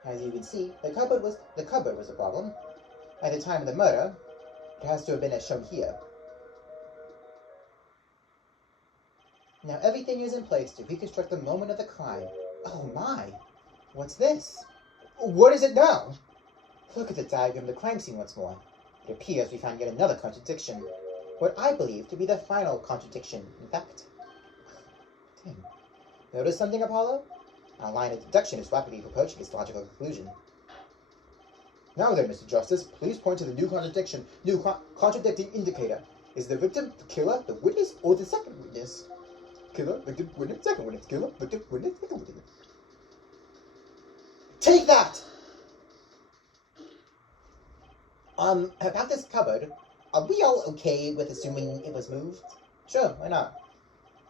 As you can see, the cupboard was the problem. At the time of the murder, it has to have been as shown here. Now everything is in place to reconstruct the moment of the crime. Oh my! What's this? What is it now? Look at the diagram of the crime scene once more. It appears we found yet another contradiction. What I believe to be the final contradiction, in fact. Notice something, Apollo? Our line of deduction is rapidly approaching its logical conclusion. Now then, Mr. Justice, please point to the new contradicting indicator. Is the victim the killer, the witness, or the second witness? Killer, victim, witness, second witness. Killer, victim, witness, second witness. Take that! About this cupboard, are we all okay with assuming it was moved? Sure, why not?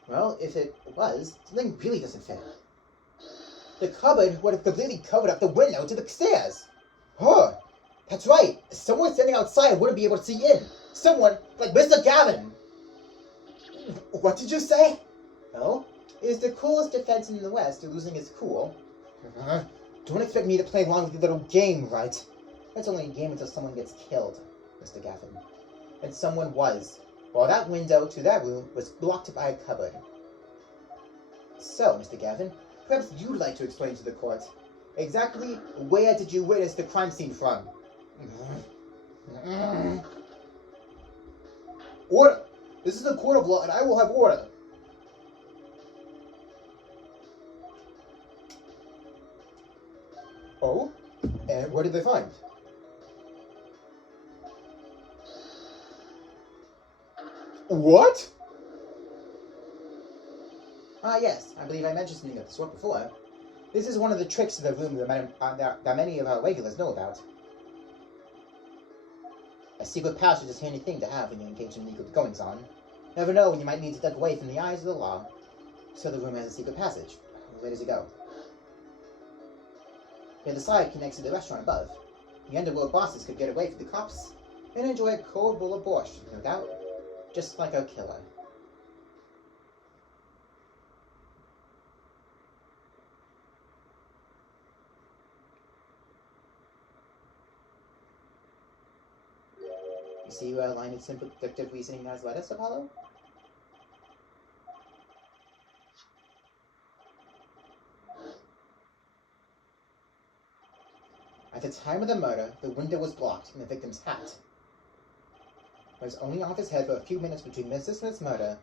Well, if it was, something really doesn't fit. The cupboard would have completely covered up the window to the stairs. Huh! That's right. Someone standing outside wouldn't be able to see in. Someone like Mr. Gavin. What did you say? Well, it is the coolest defense in the West to losing its cool. Don't expect me to play along with your little game, right? That's only a game until someone gets killed, Mr. Gavin. and someone was, while that window to that room was blocked by a cupboard. So, Mr. Gavin, perhaps you'd like to explain to the court, exactly where did you witness the crime scene from? Order! This is a court of law, and I will have order. Oh? And what did they find? What? Ah, yes, I believe I mentioned something of the sort before. This is one of the tricks of the room that many of our regulars know about. A secret passage is a handy thing to have when you engage in legal goings-on. Never know when you might need to duck away from the eyes of the law. So the room has a secret passage. Where does it go? The other side connects to the restaurant above. The underworld bosses could get away from the cops and enjoy a cold bowl of borscht, no doubt. Just like our killer. You see where line of simple deductive reasoning has led us, Apollo? At the time of the murder, the window was blocked and the victim's hat was only off his head for a few minutes between Mr. Smith's murder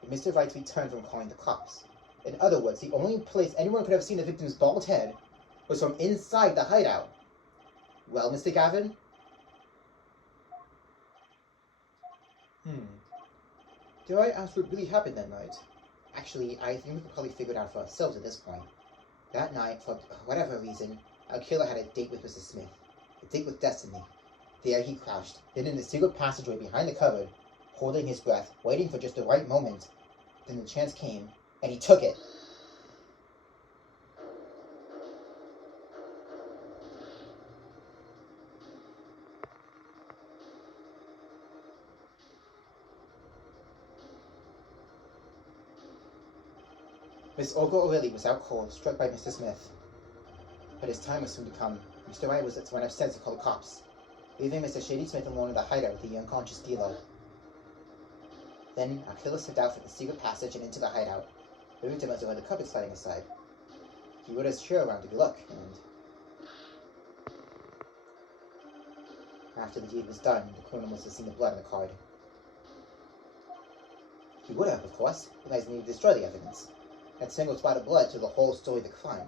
and Mr. Wright's return from calling the cops. In other words, the only place anyone could have seen the victim's bald head was from inside the hideout. Well, Mr. Gavin? Do I ask what really happened that night? Actually, I think we could probably figure it out for ourselves at this point. That night, for whatever reason, our killer had a date with Mr. Smith. A date with destiny. There he crouched, then in the secret passageway behind the cupboard, holding his breath, waiting for just the right moment. Then the chance came, and he took it. Miss Olga O'Reilly was out cold, struck by Mr. Smith. But his time was soon to come. Mr. Wright was at one sense to call the cops, leaving Mr. Shady Smith alone in the hideout with the unconscious dealer. Then our killer slipped out from the secret passage and into the hideout. The victim was over the cupboard sliding aside. He rode his chair around to look, and after the deed was done, the criminal must have seen the blood on the card. He would have, of course, realized the need to destroy the evidence. That single spot of blood told the whole story of the crime.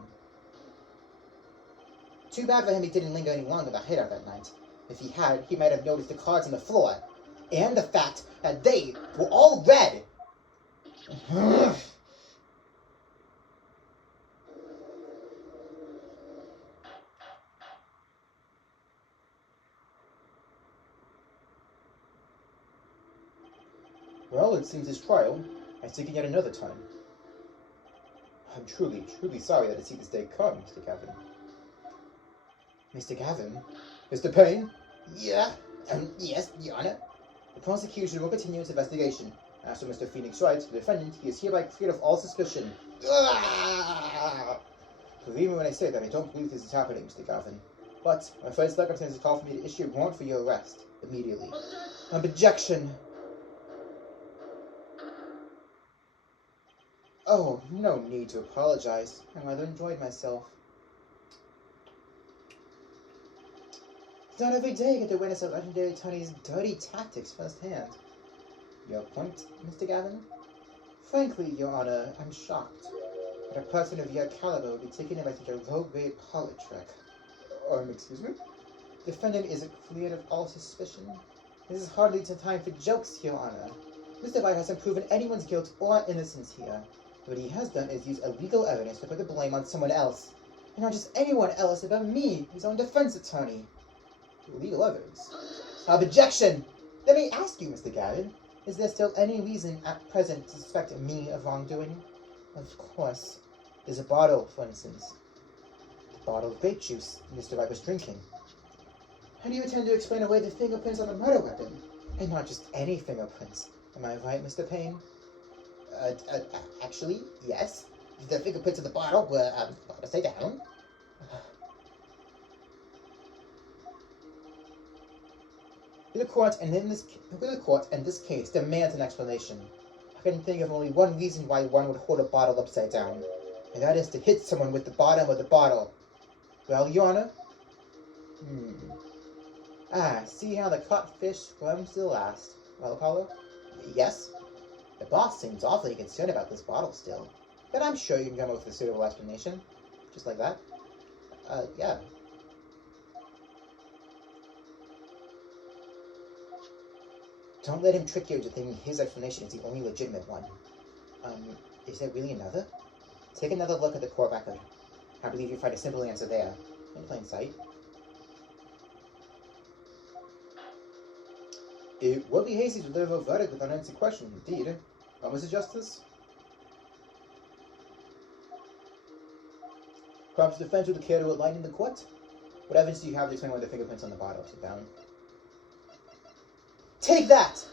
Too bad for him he didn't linger any longer in the hideout that night. If he had, he might have noticed the cards on the floor, and the fact that they were all red. Well, it seems his trial has taken yet another time. I'm truly, truly sorry that to see this day come, Mr. Gavin. Mr. Gavin? Mr. Payne? Yeah? Yes, Your Honor. The prosecution will continue its investigation. As for Mr. Phoenix Wright, the defendant, he is hereby cleared of all suspicion. Believe me when I say that I don't believe this is happening, Mr. Gavin. But my friend's circumstances call for me to issue a warrant for your arrest immediately. Objection! Oh, no need to apologize. I rather enjoyed myself. It's not every day I get to witness a legendary attorney's dirty tactics firsthand. Your point, Mr. Gavin? Frankly, Your Honor, I'm shocked that a person of your caliber would be taken in by such a low-grade parlor trick. Excuse me? Defendant is cleared of all suspicion. This is hardly the time for jokes, Your Honor. Mr. Wright hasn't proven anyone's guilt or innocence here. What he has done is use illegal evidence to put the blame on someone else. And not just anyone else, but me, his own defense attorney. Illegal evidence? Objection! Let me ask you, Mr. Gavin, is there still any reason at present to suspect me of wrongdoing? Of course. There's a bottle, for instance. The bottle of grape juice Mr. Wright was drinking. How do you intend to explain away the fingerprints on the murder weapon? And not just any fingerprints. Am I right, Mr. Payne? Actually, yes. The fingerprints of the bottle were, upside down. The court, and this case, demands an explanation. I can think of only one reason why one would hold a bottle upside down, and that is to hit someone with the bottom of the bottle. Well, Your Honor? See how the caught fish swims to the last. Well, Apollo? Yes? The boss seems awfully concerned about this bottle still, but I'm sure you can come up with a suitable explanation. Just like that? Yeah. Don't let him trick you into thinking his explanation is the only legitimate one. Is there really another? Take another look at the court record. I believe you'll find a simple answer there, in plain sight. It would be hasty to deliver a verdict with unanswered question, indeed. Mr. Justice? Perhaps the defense would care to enlighten the court? What evidence do you have to explain why the fingerprints on the bottle? Sit down. Take that!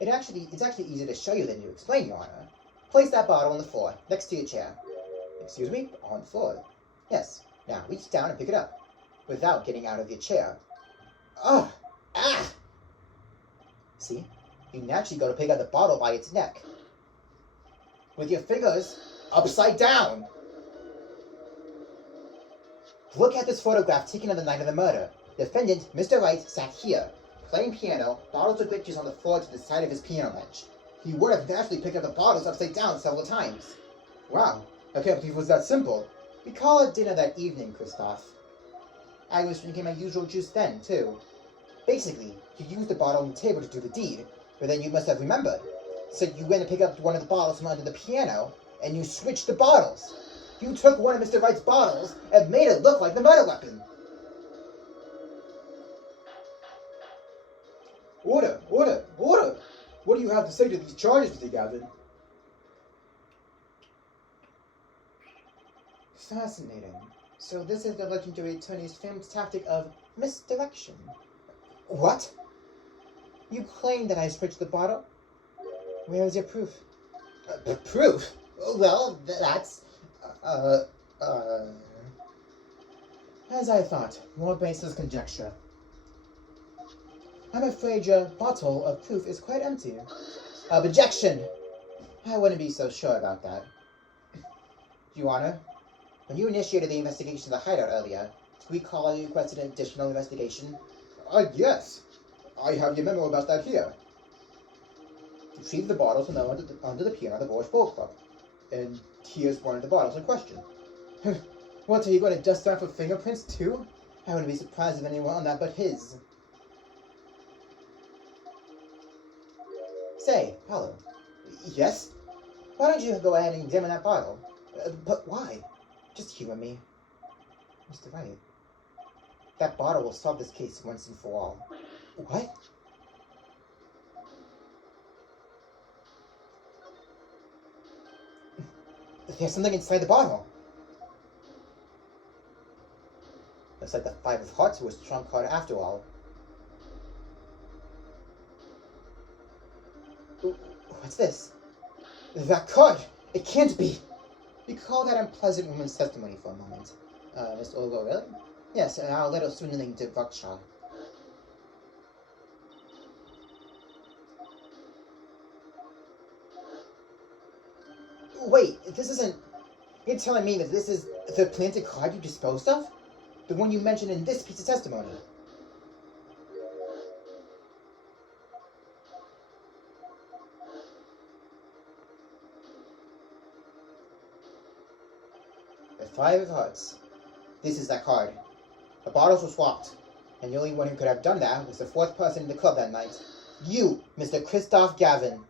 It's actually easier to show you than to explain, Your Honor. Place that bottle on the floor, next to your chair. Excuse me? On the floor? Yes. Now, reach down and pick it up, without getting out of your chair. Ugh! Ah! See? You naturally go to pick up the bottle by its neck. With your fingers upside down. Look at this photograph taken on the night of the murder. Defendant, Mr. Wright, sat here, playing piano, bottles of pictures on the floor to the side of his piano bench. He would have naturally picked up the bottles upside down several times. Wow, I can't believe it was that simple. We call it dinner that evening, Christoph. I was drinking my usual juice then, too. Basically, you used the bottle on the table to do the deed, but then you must have remembered. So you went to pick up one of the bottles from under the piano, and you switched the bottles. You took one of Mr. Wright's bottles and made it look like the murder weapon. Order! Order! Order! What do you have to say to these charges, Mr. Gavin? Fascinating. So this is the legendary attorney's famous tactic of misdirection. What? You claim that I switched the bottle? Where is your proof? Proof? Well, that's... As I thought, more baseless conjecture. I'm afraid your bottle of proof is quite empty. Objection! I wouldn't be so sure about that. Your Honor, when you initiated the investigation of the hideout earlier, did we call you requested an additional investigation? Yes. I have your memo about that here. Retrieve the bottles from under the piano at the Village Bowl Club. And here's one of the bottles in question. What, are you going to dust that for fingerprints too? I wouldn't be surprised if anyone on that but his. Say, Paolo. Yes? Why don't you go ahead and examine that bottle? But why? Just humor me. Mr. Wright. That bottle will solve this case once and for all. What? There's something inside the bottle. Looks like the Five of Hearts was the trump card after all. What's this? That card! It can't be! Recall that unpleasant woman's testimony for a moment. Miss Olga, really? Yes, our little swindling to Buckshot. Wait, this isn't... You're telling me that this is the planted card you disposed of? The one you mentioned in this piece of testimony? The Five of Hearts. This is that card. The bottles were swapped, and the only one who could have done that was the fourth person in the club that night. You, Mr. Christoph Gavin.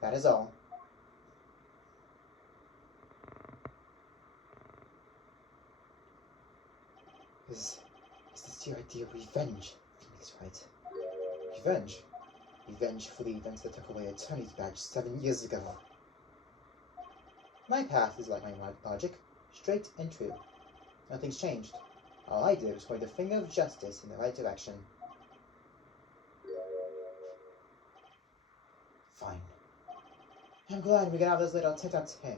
That is all. Is this your idea of revenge? Phoenix Wright. Revenge? Revenge for the events that took away attorney's badge 7 years ago. My path is like my logic, straight and true. Nothing's changed. All I did was point the finger of justice in the right direction. Fine. I'm glad we got out of this little tete-a-tete.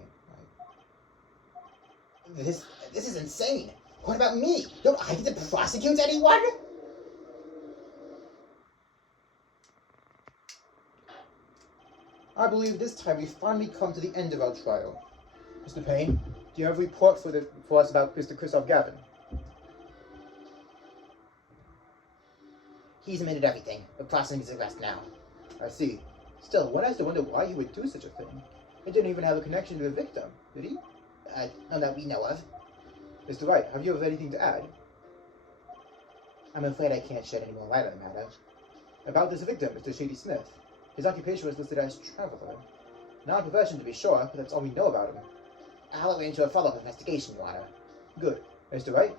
This is insane. What about me? Don't I get to prosecute anyone? I believe this time we finally come to the end of our trial. Mr. Payne, do you have a report for us about Mr. Christoph Gavin? He's admitted everything, but processing his arrest now. I see. Still, one has to wonder why he would do such a thing. He didn't even have a connection to the victim, did he? None that we know of. Mr. Wright, have you anything to add? I'm afraid I can't shed any more light on the matter. About this victim, Mr. Shady Smith. His occupation was listed as traveler. Not a profession to be sure, but that's all we know about him. I'll arrange for a follow-up investigation, Your Honor. Good. Mr. Wright?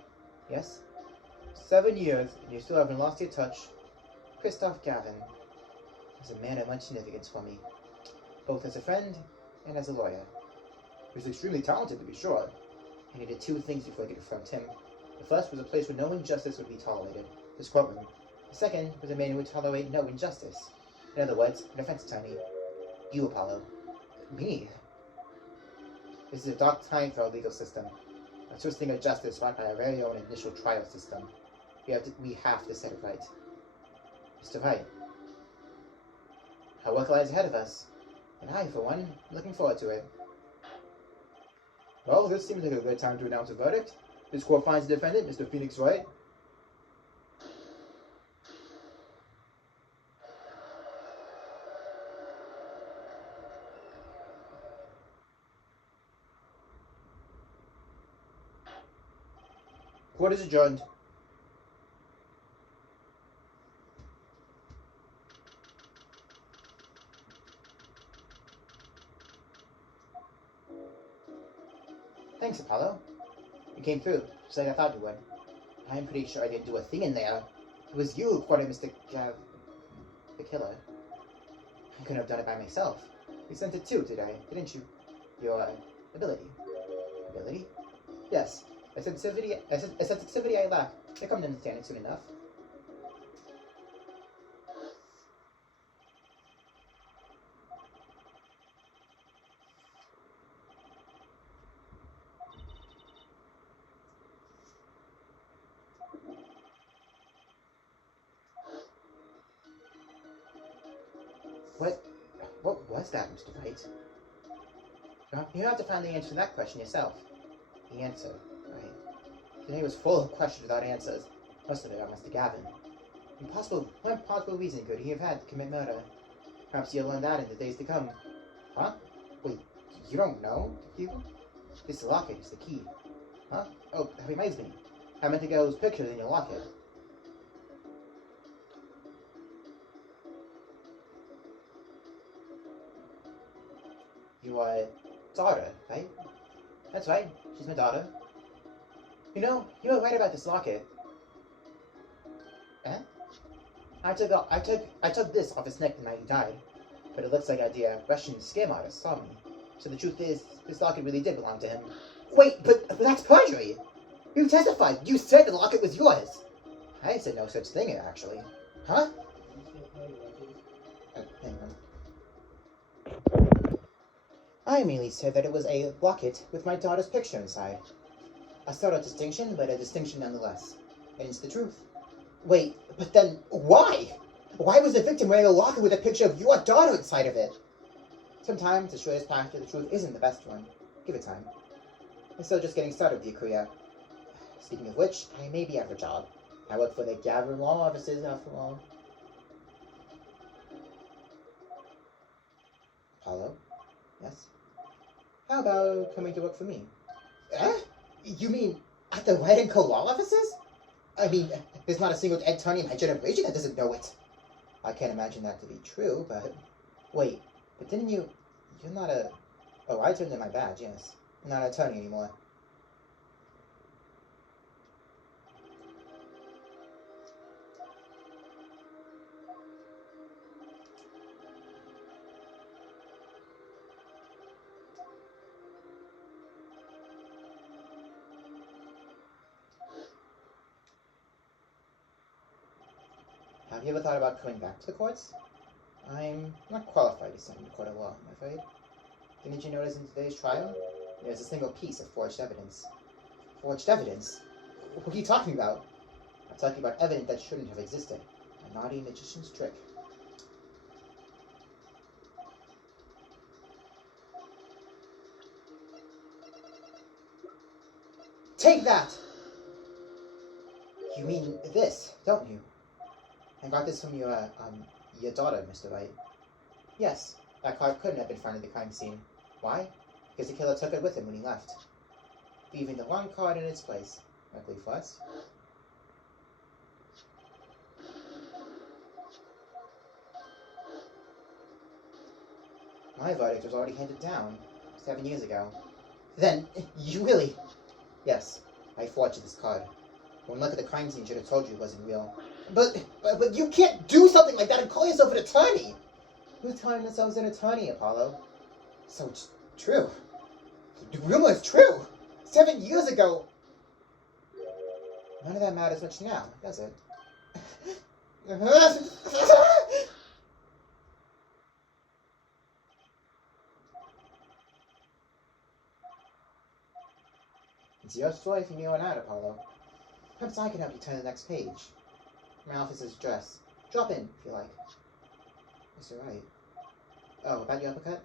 Yes? 7 years, and you still haven't lost your touch. Christoph Gavin was a man of much significance for me, both as a friend and as a lawyer. He was extremely talented, to be sure. I needed two things before I could confront him. The first was a place where no injustice would be tolerated, this courtroom. The second was a man who would tolerate no injustice. In other words, an defense attorney. You, Apollo. Me? This is a dark time for our legal system. A twisting of justice wrought by our very own initial trial system. We have to set it right. Mr. Wright. Our work lies ahead of us, and I, for one, am looking forward to it. Well, this seems like a good time to announce a verdict. This court finds the defendant, Mr. Phoenix Wright. Court is adjourned. Thanks, Apollo. You came through, just like I thought you would. I'm pretty sure I didn't do a thing in there. It was you who courted Mr. the killer. I couldn't have done it by myself. You sent it too today, didn't you? Your ability. Ability? Yes. A sensitivity I lack. You'll come to understand it soon enough. What was that, Mr. Wright? You have to find the answer to that question yourself. The answer, right. Today was full of questions without answers. Most of it about Mr. Gavin. What possible reason could he have had to commit murder? Perhaps you'll learn that in the days to come. Huh? Wait, you don't know, do you? This locket is the key. Huh? Oh, that reminds me. I meant to get those pictures in your locket. Your daughter, right? That's right. She's my daughter. You know, you were right about this locket. Eh? I took this off his neck the night he died, but it looks like a Russian scam artist saw me. So the truth is, this locket really did belong to him. Wait, but that's perjury! You testified! You said the locket was yours! I said no such thing, actually. Huh? Hang on. I merely said that it was a locket with my daughter's picture inside. A subtle distinction, but a distinction nonetheless. And it's the truth. Wait, but then why? Why was the victim wearing a locket with a picture of your daughter inside of it? Sometimes the shortest path to the truth isn't the best one. Give it time. I'm still just getting started with your career. Speaking of which, I may be out of a job. I work for the Gavin Law Offices, after all. Apollo? Yes? How about coming to work for me? Eh? You mean at the Red and Co Law Offices? I mean, there's not a single attorney in my generation that doesn't know it. I can't imagine that to be true, but... Wait, but didn't you... You're not a... Oh, I turned in my badge, yes. I'm not an attorney anymore. Have you ever thought about coming back to the courts? I'm not qualified to stand in the court of law, I'm afraid. Didn't you notice in today's trial? There's a single piece of forged evidence. Forged evidence? What are you talking about? I'm talking about evidence that shouldn't have existed. A naughty magician's trick. Take that! You mean this, don't you? I got this from your daughter, Mr. Wright. Yes, that card couldn't have been found at the crime scene. Why? Because the killer took it with him when he left, leaving the one card in its place. Luckily for us. My verdict was already handed down 7 years ago. Then, you really... Yes, I forged this card. One look at the crime scene should have told you it wasn't real. But you can't do something like that and call yourself an attorney! Who's telling themselves an attorney, Apollo? So it's true. The rumor is true! 7 years ago! None of that matters much now, does it? It's your story from here on out, Apollo. Perhaps I can help you turn the next page. My office's address. Drop in, if you like. Mr. Wright. Oh, about your uppercut?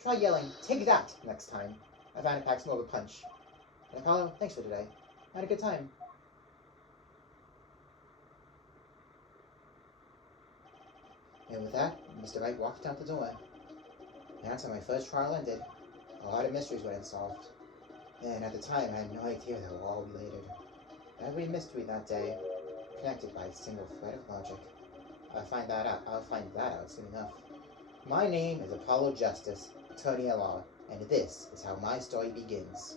Try yelling, "Take that!" next time. I found it packs more of a punch. And Apollo, thanks for today. I had a good time. And with that, Mr. Wright walked out the door. And that's how my first trial ended. A lot of mysteries were unsolved. And at the time, I had no idea they were all related. Every mystery that day, connected by a single thread of logic. I'll find that out soon enough. My name is Apollo Justice, attorney at law, and this is how my story begins.